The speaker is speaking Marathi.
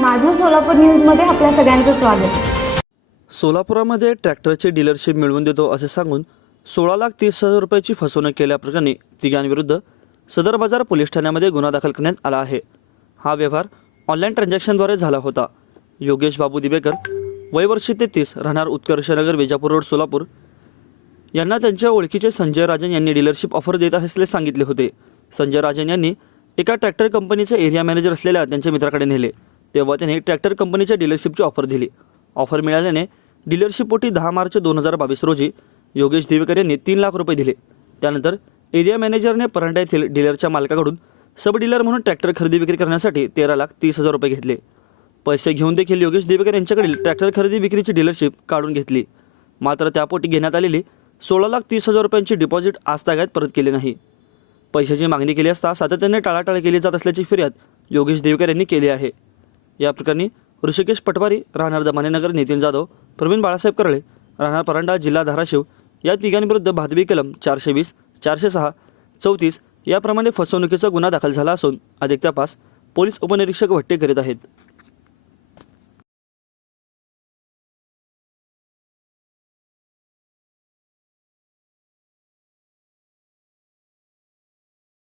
माझं सोलापूर न्यूजमध्ये आपल्या सगळ्यांचं स्वागत. सोलापुरामध्ये ट्रॅक्टरची डीलरशिप मिळवून देतो असे सांगून सोळा लाख तीस हजार रुपयाची फसवणूक केल्याप्रकरणी तिघांविरुद्ध सदर बाजार पोलीस ठाण्यामध्ये गुन्हा दाखल करण्यात आला आहे. हा व्यवहार ऑनलाईन ट्रान्झॅक्शनद्वारे झाला होता. योगेश बाबू दिबेकर वयवर्षी तेहतीस राहणार उत्कर्षनगर विजापूर रोड सोलापूर. यांना त्यांच्या ओळखीचे संजय राजन यांनी डीलरशिप ऑफर देत असल्याचे सांगितले होते. संजय राजन यांनी एका ट्रॅक्टर कंपनीचे एरिया मॅनेजर असलेल्या त्यांच्या मित्राकडे नेले. तेव्हा त्यांनी ट्रॅक्टर कंपनीच्या डीलरशिपची ऑफर दिली. ऑफर मिळाल्याने डीलरशिपपोटी दहा मार्च दोन हजार बावीस रोजी योगेश देवेकर यांनी तीन लाख रुपये दिले. त्यानंतर एरिया मॅनेजरने परांडा येथील डीलरच्या मालकाकडून सब डीलर म्हणून ट्रॅक्टर खरेदी विक्री करण्यासाठी तेरा लाख तीस हजार रुपये घेतले. पैसे घेऊन देखील योगेश देवेकर यांच्याकडील ट्रॅक्टर खरेदी विक्रीची डीलरशिप काढून घेतली. मात्र त्यापोटी घेण्यात आलेली सोळा लाख तीस हजार रुपयांची डिपॉझिट आजतागायत परत केली नाही. पैशाची मागणी केली असता सातत्याने टाळाटाळ केली जात असल्याची फिर्याद योगेश देवेकर यांनी केली आहे. या प्रकरणी ऋषिकेश पटवारी राहणार दमानेनगर नितीन जाधव प्रवीण बाळासाहेब करळे राहणार परांडा जिल्हा धाराशिव या तिघांविरुद्ध भादवी कलम चारशे वीस चारशे सहा चौतीस याप्रमाणे फसवणुकीचा गुन्हा दाखल झाला असून अधिक तपास पोलीस उपनिरीक्षक भट्टे करीत आहेत.